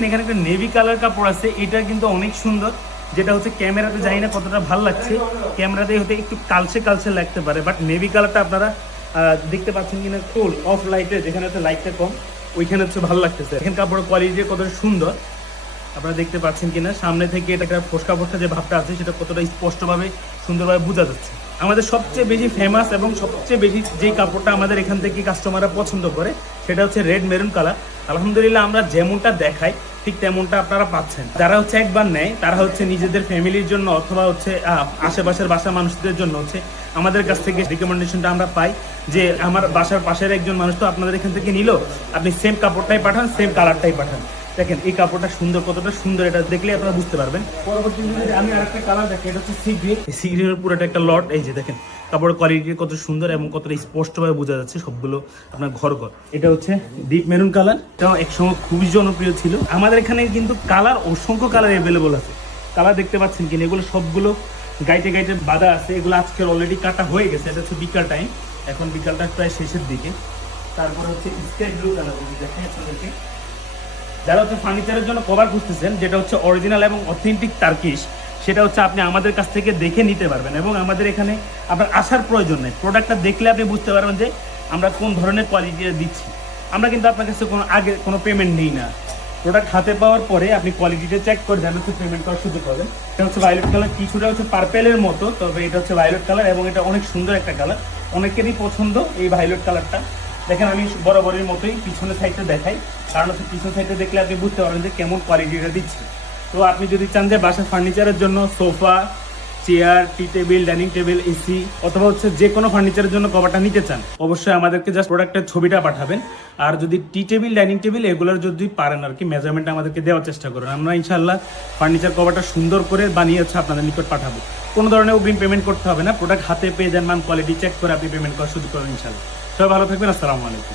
দেখেন এখানে একটা নেভি কালার কাপড় আছে, এটা কিন্তু অনেক সুন্দর, যেটা হচ্ছে ক্যামেরাতে জানি না কতটা ভালো লাগছে, ক্যামেরাতে হতে একটু কালচে কালচে লাগতে পারে, বাট নেভি কালারটা আপনারা দেখতে পাচ্ছেন কিনা ফুল অফ লাইটে, যেখানে হচ্ছে লাইটটা কম ওইখানে হচ্ছে ভালো লাগতেছে। এখানে কাপড়ের কোয়ালিটি কতটা সুন্দর আপনারা দেখতে পাচ্ছেন কিনা, সামনে থেকে এটা একটা ফোসকা ফোসকা যে ভাবটা আছে সেটা কতটা স্পষ্টভাবে সুন্দরভাবে বোঝা যাচ্ছে। আমাদের সবচেয়ে বেশি ফেমাস এবং সবচেয়ে বেশি যেই কাপড়টা আমাদের এখান থেকে কাস্টমাররা পছন্দ করে সেটা হচ্ছে রেড মেরুন কালার। আলহামদুলিল্লাহ আমরা যেমনটা দেখাই ঠিক তেমনটা আপনারা পাচ্ছেন। যারা হচ্ছে একবার নেয় তারা হচ্ছে নিজেদের ফ্যামিলির জন্য অথবা হচ্ছে আশেপাশের বাসার মানুষদের জন্য হচ্ছে আমাদের কাছ থেকে রিকমেন্ডেশনটা আমরা পাই যে আমার বাসার পাশের একজন মানুষ তো আপনাদের এখান থেকে নিল, আপনি সেম কাপড়টাই পাঠান, সেম কালারটাই পাঠান। দেখেন এই কাপড়টা সুন্দর, কতটা সুন্দর, এটা দেখলে আপনারা বুঝতে পারবেন। পরবর্তী আমি আরেকটা কালার দেখি, এটা হচ্ছে সি গ্রিন। সি গ্রিনের পুরোটা একটা লট, এই যে দেখেন কাপড়ের কোয়ালিটি কত সুন্দর এবং কতটা স্পষ্টভাবে বোঝা যাচ্ছে সবগুলো আপনার ঘর। এটা হচ্ছে ডিপ মেরুন কালার, এটাও একসময় খুবই জনপ্রিয় ছিল। আমাদের এখানে কিন্তু কালার অসংখ্য কালার অ্যাভেলেবল আছে। কালার দেখতে পাচ্ছেন কিনা, এগুলো সবগুলো গাইটে গাইটে বাঁধা আছে, এগুলো আজকের অলরেডি কাটা হয়ে গেছে। এটা হচ্ছে বিকাল টাইম, এখন বিকালটা প্রায় শেষের দিকে। তারপরে হচ্ছে স্কাই ব্লু কালার, দেখেন আপনাদেরকে যারা হচ্ছে ফার্নিচারের জন্য কভার খুঁজতেছেন, যেটা হচ্ছে অরিজিনাল এবং অথেন্টিক টার্কিশ, সেটা হচ্ছে আপনি আমাদের কাছ থেকে দেখে নিতে পারবেন এবং আমাদের এখানে আপনার আসার প্রয়োজন নেই। প্রোডাক্টটা দেখলে আপনি বুঝতে পারবেন যে আমরা কোন ধরনের কোয়ালিটি দিচ্ছি। আমরা কিন্তু আপনার কাছে আগে কোনো পেমেন্ট নিই না, প্রোডাক্ট হাতে পাওয়ার পরে আপনি কোয়ালিটিটা চেক করে দেন হচ্ছে পেমেন্ট করার সুযোগ পাবেন। এটা হচ্ছে ভায়োলেট কালার, কিছুটা হচ্ছে পার্পেলের মতো, তবে এটা হচ্ছে ভায়োলেট কালার এবং এটা অনেক সুন্দর একটা কালার, অনেকেরই পছন্দ এই ভায়োলেট কালারটা। দেখেন আমি বরাবরের মতোই পিছনের সাইডটা দেখাই, কারণ হচ্ছে পিছনের সাইডটা দেখলে আপনি বুঝতে পারবেন যে কেমন কোয়ালিটিটা দিচ্ছে। তো আপনি যদি চান যে বাসার ফার্নিচারের জন্য সোফা, চেয়ার, টি টেবিল, ডাইনিং টেবিল, এসি অথবা হচ্ছে যে কোনো ফার্নিচারের জন্য কভারটা নিতে চান, অবশ্যই আমাদেরকে জাস্ট প্রোডাক্টের ছবিটা পাঠাবেন। আর যদি টি টেবিল, ডাইনিং টেবিল এগুলোর যদি পারেন আর কি মেজারমেন্টটা আমাদেরকে দেওয়ার চেষ্টা করেন, আমরা ইনশাআল্লাহ ফার্নিচার কভারটা সুন্দর করে বানিয়ে হচ্ছে আপনাদের নিকট পাঠাবো। কোনো ধরনের অগ্রিম পেমেন্ট করতে হবে না, প্রোডাক্ট হাতে পেয়ে যান, মান কোয়ালিটি চেক করে আপনি পেমেন্ট করার সুযোগ করবেন ইনশাআল্লাহ। সবাই ভালো থাকবেন, আসসালামু আলাইকুম।